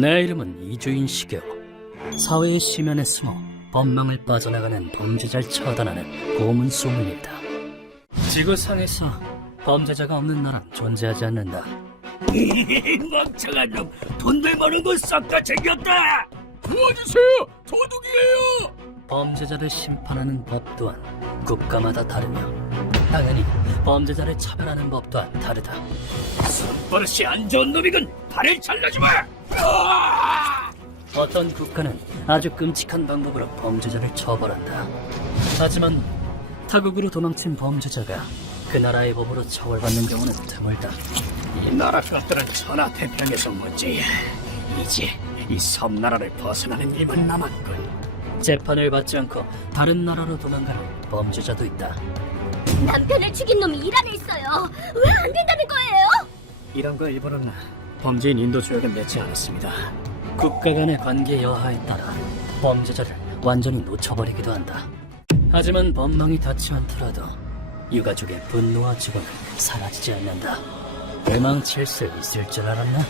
내 이름은 이주인 시교. 사회의 심연에 숨어 법망을 빠져나가는 범죄자를 처단하는 고문 소믈리에다. 지구상에서 범죄자가 없는 나라는 존재하지 않는다. 멍청한 놈, 돈들 버는 거 싹 다 챙겼다. 도와주세요, 도둑이에요. 범죄자를 심판하는 법 또한 국가마다 다르며 당연히 범죄자를 처벌하는 법 또한 다르다. 버릇이 안 좋은 놈이군. 발을 잘라주마. 어떤 국가는 아주 끔찍한 방법으로 범죄자를 처벌한다. 하지만 타국으로 도망친 범죄자가 그 나라의 법으로 처벌받는 경우는 드물다. 이 나라 것들은 천하태평에서 문제야. 이제 이 섬나라를 벗어나는 일만 남았군. 재판을 받지 않고 다른 나라로 도망가는 범죄자도 있다. 남편을 죽인 놈이 일 안에 있어요. 왜 안 된다는 거예요? 이란과 일본은 범죄인 인도 조약을 맺지 않았습니다. 국가 간의 관계 여하에 따라 범죄자를 완전히 놓쳐버리기도 한다. 하지만 법망이 닿지 않더라도 유가족의 분노와 죽음은 사라지지 않는다. 도망칠 수 있을 줄 알았나?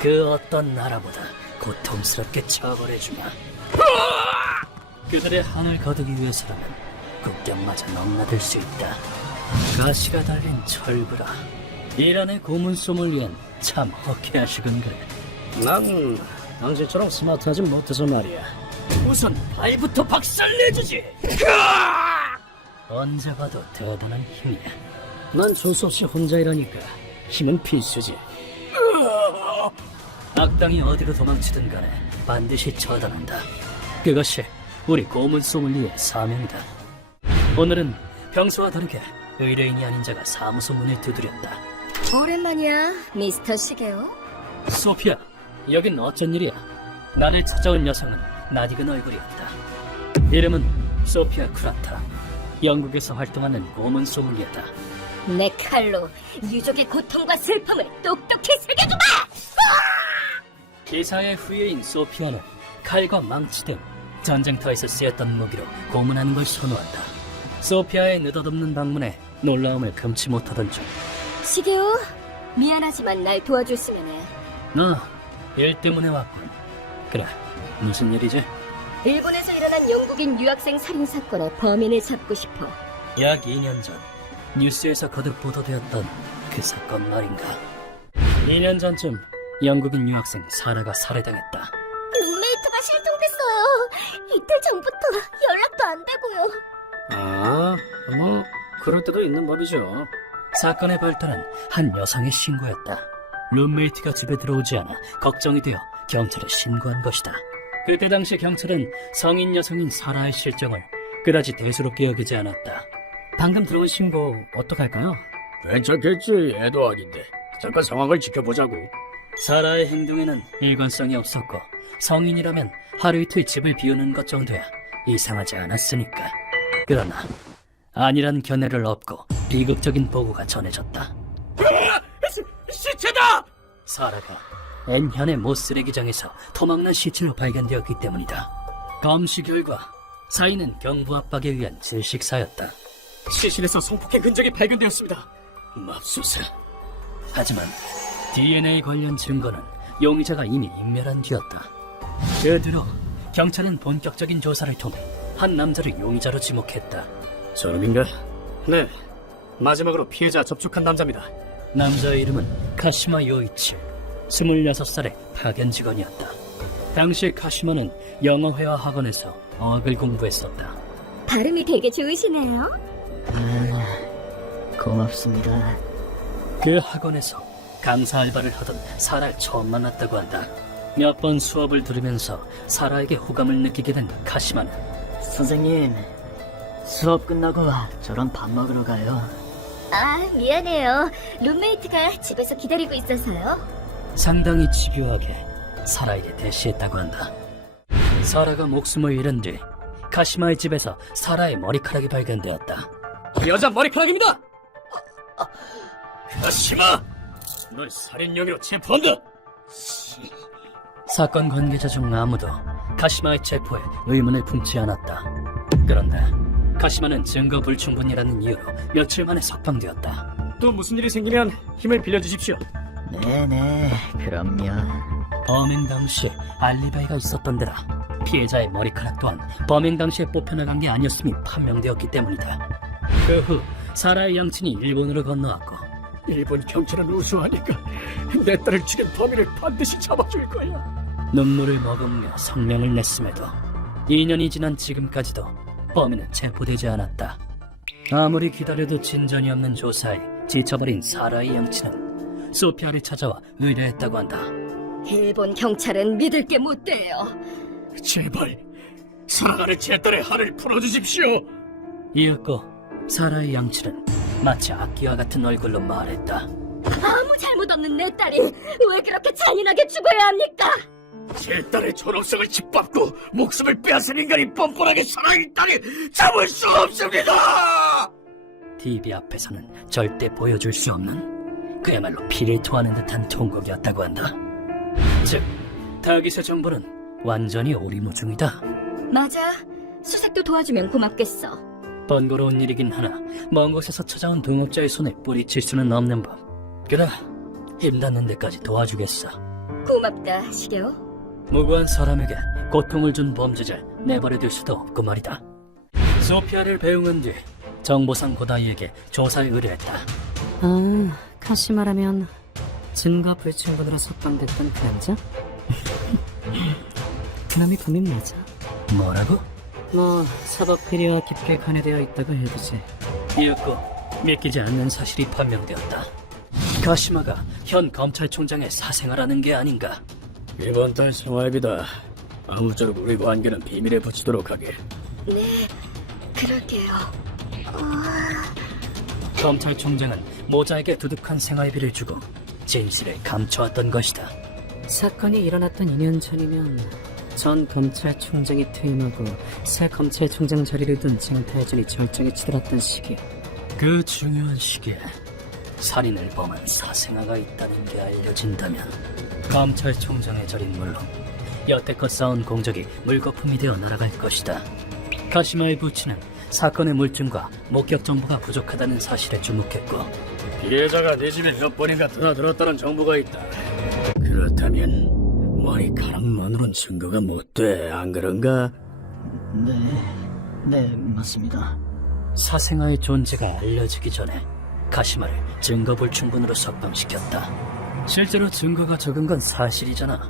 그 어떤 나라보다 고통스럽게 처벌해주마. 그들의 한을 거두기 위해서라면 국경마저 넘나들 수 있다. 가시가 달린 철구라. 이란의 고문 소믈리에는 참 허쾌하시군 그래. 난 당신처럼 스마트하진 못해서 말이야. 우선 발부터 박살내주지. 언제 봐도 대단한 힘이야. 난 줄 수 없이 혼자 일하니까 힘은 필수지. 악당이 어디로 도망치든 간에 반드시 처단한다. 그것이 우리 고문 소믈리에의 사명이다. 오늘은 평소와 다르게 의뢰인이 아닌 자가 사무소 문을 두드렸다. 오랜만이야, 미스터 시게오. 소피아, 여긴 어쩐 일이야? 나를 찾아온 여성은 낯익은 얼굴이었다. 이름은 소피아 쿠라타. 영국에서 활동하는 고문 소믈리에다. 내 칼로 유족의 고통과 슬픔을 똑똑히 새겨주마! 기사의 후예인 소피아는 칼과 망치 등 전쟁터에서 쓰였던 무기로 고문하는 걸 선호한다. 소피아의 느닷없는 방문에 놀라움을 금치 못하던 중 시게오, 미안하지만 날 도와줬으면 해. 너 일 때문에 왔군. 그래, 무슨 일이지? 일본에서 일어난 영국인 유학생 살인 사건의 범인을 잡고 싶어. 약 2년 전 뉴스에서 거듭 보도되었던 그 사건 말인가. 2년 전쯤 영국인 유학생 사라가 살해당했다. 룸메이트가 실종됐어요. 이틀 전부터 연락도 안 되고요. 뭐 그럴 때도 있는 법이죠. 사건의 발단은 한 여성의 신고였다. 룸메이트가 집에 들어오지 않아 걱정이 되어 경찰에 신고한 것이다. 그때 당시 경찰은 성인 여성인 사라의 실종을 그다지 대수롭게 여기지 않았다. 방금 들어온 신고 어떡할까요? 괜찮겠지, 애도 아닌데. 잠깐 상황을 지켜보자고. 사라의 행동에는 일관성이 없었고 성인이라면 하루 이틀 집을 비우는 것 정도야 이상하지 않았으니까. 그러나 아니란 견해를 업고 비극적인 보고가 전해졌다. 시체다! 사라가 N현의 모쓰레기장에서 토막난 시체로 발견되었기 때문이다. 검시 결과 사인은 경부 압박에 의한 질식사였다. 시신에서 성폭행 흔적이 발견되었습니다. 맙소사. 하지만 DNA 관련 증거는 용의자가 이미 인멸한 뒤였다. 그 뒤로 경찰은 본격적인 조사를 통해 한 남자를 용의자로 지목했다. 저놈인가? 네. 마지막으로 피해자 접촉한 남자입니다. 남자의 이름은 카시마 요이치, 26살의 파견 직원이었다. 당시 카시마는 영어회화 학원에서 어학을 공부했었다. 발음이 되게 좋으시네요. 고맙습니다. 그 학원에서 강사 알바를 하던 사라를 처음 만났다고 한다. 몇 번 수업을 들으면서 사라에게 호감을 느끼게 된 카시마는 선생님, 수업 끝나고 저랑 밥 먹으러 가요. 아, 미안해요. 룸메이트가 집에서 기다리고 있어서요. 상당히 집요하게 사라에게 대시했다고 한다. 사라가 목숨을 잃은 뒤 카시마의 집에서 사라의 머리카락이 발견되었다. 여자 머리카락입니다! 카시마! 널 살인 혐의로 체포한다! 사건 관계자 중 아무도 카시마의 체포에 의문을 품지 않았다. 그런데 카시마는 증거 불충분이라는 이유로 며칠 만에 석방되었다. 또 무슨 일이 생기면 힘을 빌려주십시오. 네네, 그럼요. 범행 당시 알리바이가 있었던 데라 피해자의 머리카락 또한 범행 당시에 뽑혀나간 게 아니었음이 판명되었기 때문이다. 그 후 사라의 양친이 일본으로 건너왔고 일본 경찰은 우수하니까 내 딸을 죽인 범인을 반드시 잡아줄 거야. 눈물을 머금며 성명을 냈음에도 2년이 지난 지금까지도 범인은 체포되지 않았다. 아무리 기다려도 진전이 없는 조사에 지쳐버린 사라의 양친은 소피아를 찾아와 의뢰했다고 한다. 일본 경찰은 믿을 게 못 돼요. 제발 사랑하는 제 딸의 한을 풀어주십시오. 이윽고 사라의 양친은 마치 악기와 같은 얼굴로 말했다. 아무 잘못 없는 내 딸이 왜 그렇게 잔인하게 죽어야 합니까? 제 딸의 존엄성을 짓밟고 목숨을 빼앗은 인간이 뻔뻔하게 살아있다니 참을 수 없습니다. TV 앞에서는 절대 보여줄 수 없는 그야말로 피를 토하는 듯한 통곡이었다고 한다. 즉, 타깃의 정보는 완전히 오리무중이다. 맞아. 수색도 도와주면 고맙겠어. 번거로운 일이긴 하나 먼 곳에서 찾아온 동업자의 손에 뿌리칠 수는 없는 법. 그래, 힘닿는 데까지 도와주겠어. 고맙다, 시게오. 무고한 사람에게 고통을 준 범죄자를 내버려둘 수도 없고 말이다. 소피아를 배웅한 뒤 정보상 고다이에게 조사를 의뢰했다. 아, 카시마라면 증거 불충분으로 석방됐던 그 남자? 그놈이 범인 맞아. 뭐라고? 뭐 사법비리와 깊게 관여되어 있다고 해두지. 이윽고 믿기지 않는 사실이 판명되었다. 가시마가 현 검찰총장의 사생아라는 게 아닌가? 이번 달 생활비다. 아무쪼록 우리 관계는 비밀에 붙이도록 하게. 네, 그럴게요. 검찰총장은 모자에게 두둑한 생활비를 주고 진실을 감춰왔던 것이다. 사건이 일어났던 2년 전이면 전 검찰총장이 퇴임하고 새 검찰총장 자리를 둔 징태준이 절정에 치달았던 시기. 그 중요한 시기에 살인을 범한 사생아가 있다는 게 알려진다면 검찰총장의 자리는 물론 여태껏 쌓은 공적이 물거품이 되어 날아갈 것이다. 가시마의 부친은 사건의 물증과 목격 정보가 부족하다는 사실에 주목했고 피해자가 내 집에 몇 번인가 드나들었다는 정보가 있다. 그렇다면 머리카락만으로는 증거가 못 돼, 안 그런가? 네, 맞습니다. 사생아의 존재가 알려지기 전에 가시마를 증거 불충분으로 석방시켰다. 실제로 증거가 적은 건 사실이잖아.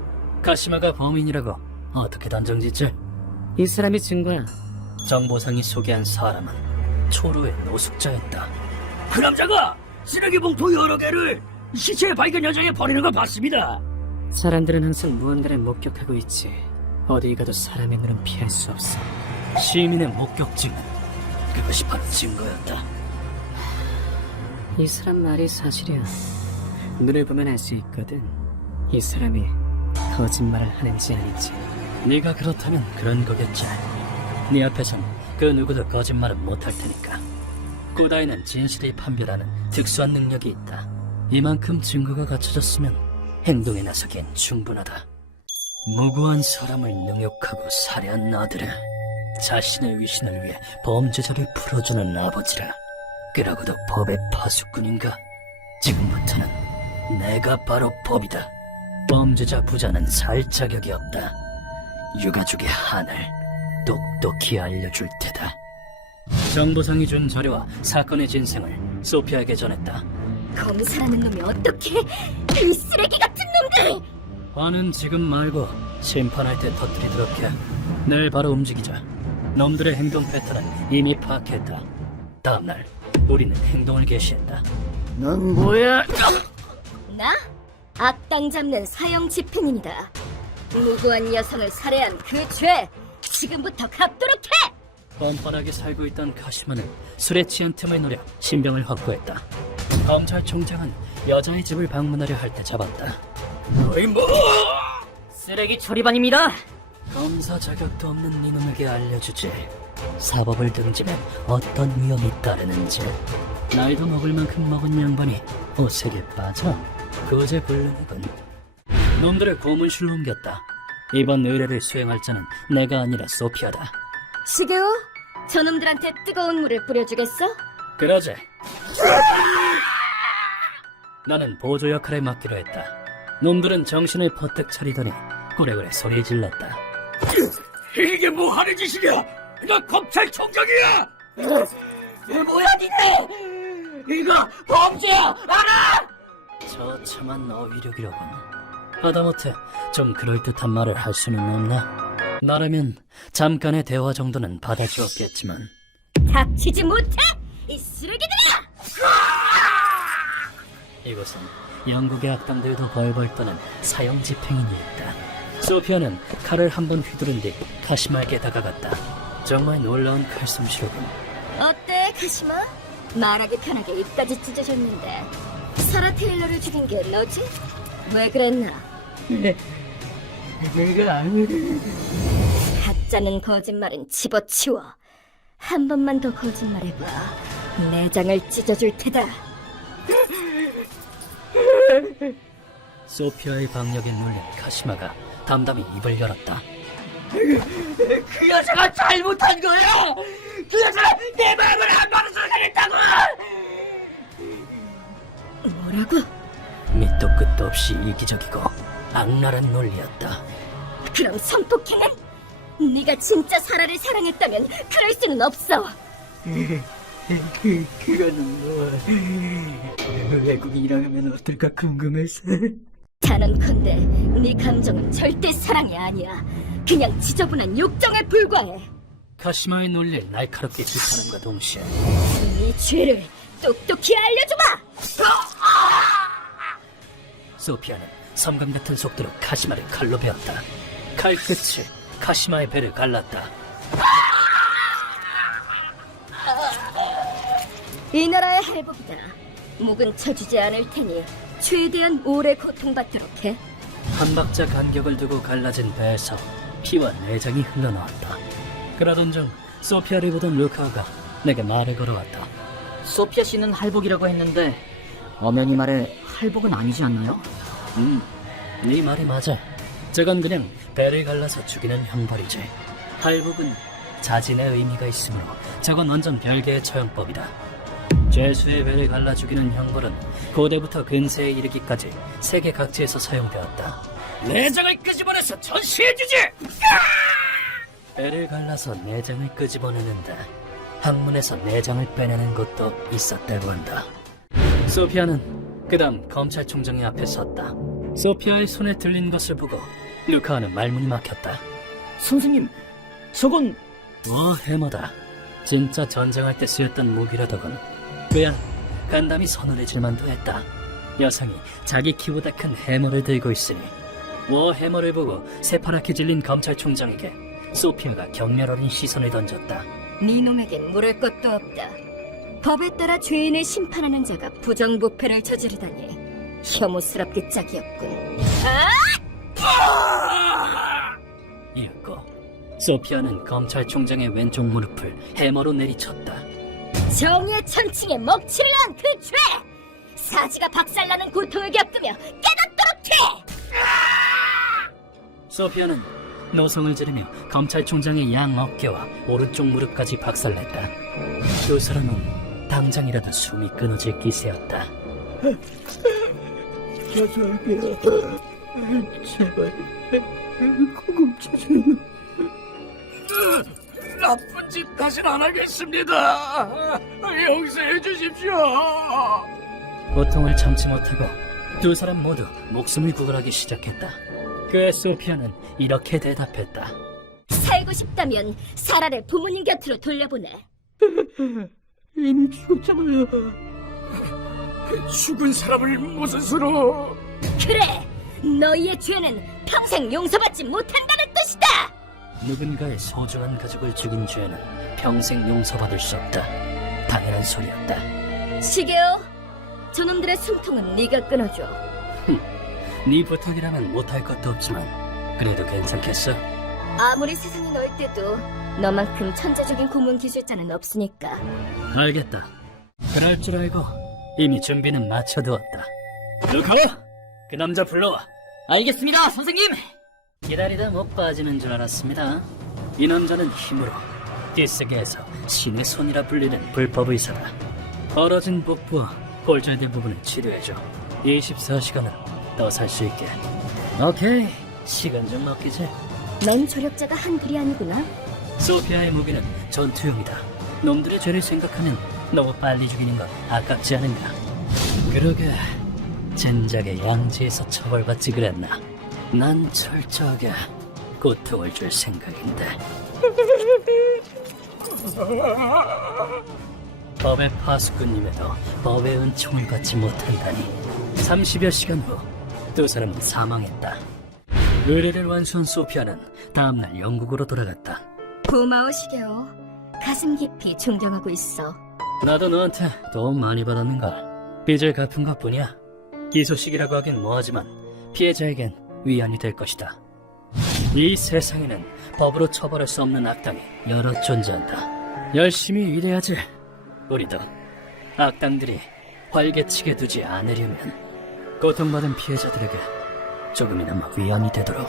가시마가 범인이라고 어떻게 단정짓지? 이 사람이 증거야. 정보상이 소개한 사람은 초로의 노숙자였다. 그 남자가 쓰레기 봉투 여러 개를 시체 발견 현장에 버리는 걸 봤습니다. 사람들은 항상 무언가를 목격하고 있지. 어디 가도 사람의 눈은 피할 수 없어. 시민의 목격증은 그것이 바로 증거였다. 이 사람 말이 사실이야. 눈을 보면 알 수 있거든. 이 사람이 거짓말을 하는지 아닌지. 네가 그렇다면 그런 거겠지. 네 앞에선 그 누구도 거짓말은 못할 테니까. 고다이는 진실을 판별하는 특수한 능력이 있다. 이만큼 증거가 갖춰졌으면 행동에 나서기엔 충분하다. 무고한 사람을 능욕하고 살해한 아들을 자신의 위신을 위해 범죄자를 풀어주는 아버지라. 그러고도 법의 파수꾼인가? 지금부터는 내가 바로 법이다. 범죄자 부자는 살 자격이 없다. 유가족의 한을 똑똑히 알려줄 테다. 정보상이 준 자료와 사건의 진상을 소피아에게 전했다. 검사라는 놈이 어떻게 이 쓰레기 같은 놈들! 화는 지금 말고 심판할 때 터뜨리도록 해. 내일 바로 움직이자. 놈들의 행동 패턴은 이미 파악했다. 다음날 우리는 행동을 개시했다. 넌 뭐야? 나? 악당 잡는 사형 집행인이다. 무고한 여성을 살해한 그 죄 지금부터 갚도록 해! 뻔뻔하게 살고 있던 가시마는 술에 취한 틈을 노려 신병을 확보했다. 검찰총장은 여자의 집을 방문하려 할 때 잡았다. 너희 뭐? 쓰레기 처리반입니다. 검사 자격도 없는 이놈에게 알려주지. 사법을 등지면 어떤 위험이 따르는지. 나이도 먹을 만큼 먹은 양반이 오색에 빠져 거제불능이군. 놈들을 고문실로 옮겼다. 이번 의뢰를 수행할 자는 내가 아니라 소피아다. 시게오, 저놈들한테 뜨거운 물을 뿌려주겠어? 그러지. 나는 보조 역할을 맡기로 했다. 놈들은 정신을 퍼뜩 차리더니 꾸레꾸레 소리 질렀다. 이게 뭐 하는 짓이냐? 나 검찰총장이야! 뭐야 니네! 이거 범죄야! 알아! 처참한 어휘력이로군. 하다못해 좀 그럴듯한 말을 할 수는 없나? 나라면 잠깐의 대화 정도는 받아주었겠지만 닥치지 못해! 이 쓰레기들아! 이곳은 영국의 악당들도 벌벌 떠는 사형 집행인이 있다. 소피아는 칼을 한 번 휘두른 뒤 카시마에게 다가갔다. 정말 놀라운 칼솜씨로군. 어때, 카시마? 말하기 편하게 입까지 찢어졌는데 사라 테일러를 죽인 게 너지? 왜 그랬나? 내가 아니... 가짜는 거짓말은 집어치워. 한 번만 더 거짓말해봐. 내장을 찢어줄 테다. 소피아의 방력에 놀린 카시마가 담담히 입을 열었다. 그 여자가 잘못한 거야! 그 여자가 내 마음을 안 받아서 그랬다고! 뭐라고? 밑도 끝도 없이 이기적이고 악랄한 논리였다. 그럼 성폭행은? 네가 진짜 사라를 사랑했다면 그럴 수는 없어. 그거는 뭐... 외국인이라면 어떨까 궁금해서... 단언컨대 네 감정은 절대 사랑이 아니야. 그냥 지저분한 욕정에 불과해. 카시마의 논리를 날카롭게 비판함과 동시에 네 죄를 똑똑히 알려주마! 소피아는 섬감 같은 속도로 카시마를 칼로 베었다. 칼 끝이 카시마의 배를 갈랐다. 이 나라의 할복이다. 목은 쳐주지 않을 테니 최대한 오래 고통받도록 해. 한 박자 간격을 두고 갈라진 배에서 피와 내장이 흘러나왔다. 그러던 중 소피아를 보던 루카가 내게 말을 걸어왔다. 소피아 씨는 할복이라고 했는데 엄연히 말해 할복은 아니지 않나요? 네 말이 맞아. 저건 그냥 배를 갈라서 죽이는 형벌이지. 할복은 자진의 의미가 있으므로 저건 완전 별개의 처형법이다. 죄수의 배를 갈라 죽이는 형벌은 고대부터 근세에 이르기까지 세계 각지에서 사용되었다. 내장을 끄집어내서 전시해주지! 배를 갈라서 내장을 끄집어내는데 학문에서 내장을 빼내는 것도 있었다고 한다. 소피아는 그 다음 검찰총장의 앞에 섰다. 소피아의 손에 들린 것을 보고 루카는 말문이 막혔다. 선생님, 저건... 해머다. 진짜 전쟁할 때 쓰였던 무기라더군. 그야 간담이 서늘해질 만도 했다. 여성이 자기 키보다 큰 해머를 들고 있으니 해머를 보고 새파랗게 질린 검찰총장에게 소피아가 격렬 어린 시선을 던졌다. 네 놈에겐 물을 것도 없다. 법에 따라 죄인을 심판하는 자가 부정부패를 저지르다니 혐오스럽게 짝이었군. 이윽고 소피아는 검찰총장의 왼쪽 무릎을 해머로 내리쳤다. 정의의 천칭에 먹칠을 한 그 죄! 사지가 박살나는 고통을 겪으며 깨닫도록 해! 소피아는 노성을 지르며 검찰총장의 양 어깨와 오른쪽 무릎까지 박살냈다. 두 사람은 당장이라도 숨이 끊어질 기세였다. 저절게요. 제발 구금 쳐주는... 나쁜 짓 다신 안 하겠습니다. 용서해 주십시오. 고통을 참지 못하고 두 사람 모두 목숨을 구걸하기 시작했다. 그의 소피아는 이렇게 대답했다. 살고 싶다면 사라를 부모님 곁으로 돌려보내. 이미 죽었잖아요. 죽은 사람을 무슨 수로... 그래! 너희의 죄는 평생 용서받지 못한다는 뜻이다! 누군가의 소중한 가족을 죽인 죄는 평생 용서받을 수 없다. 당연한 소리였다. 시게오, 저놈들의 숨통은 네가 끊어줘. 네 부탁이라면 못할 것도 없지만 그래도 괜찮겠어? 아무리 세상이 넓 때도 너만큼 천재적인 고문 기술자는 없으니까. 알겠다. 그럴 줄 알고 이미 준비는 마쳐두었다. 루카! 그 남자 불러와. 알겠습니다, 선생님! 기다리다 못 빠지는 줄 알았습니다. 이 남자는 힘으로 띠쓰기에서 신의 손이라 불리는 불법 의사다. 벌어진 복부와 골절된 부분을 치료해줘. 24시간은 더 살 수 있게. 오케이, 시간 좀 먹기지. 넌 조력자가 한글이 아니구나. 소피아의 무기는 전투용이다. 놈들의 죄를 생각하면 너무 빨리 죽이는 건 아깝지 않은가. 그러게, 진작에 양지에서 처벌받지 그랬나. 난 철저하게 고통을 줄 생각인데. 법의 파수꾼님에도 법의 은총을 받지 못한다니. 30여 시간 후 두 사람은 사망했다. 의뢰를 완수한 소피아는 다음날 영국으로 돌아갔다. 고마워 시게오. 가슴 깊이 존경하고 있어. 나도 너한테 도움 많이 받았는걸. 빚을 갚은 것뿐이야. 기소식이라고 하긴 뭐하지만 피해자에겐 위안이 될 것이다. 이 세상에는 법으로 처벌할 수 없는 악당이 여러 존재한다. 열심히 일해야지. 우리도 악당들이 활개치게 두지 않으려면 고통받은 피해자들에게 조금이나마 위안이 되도록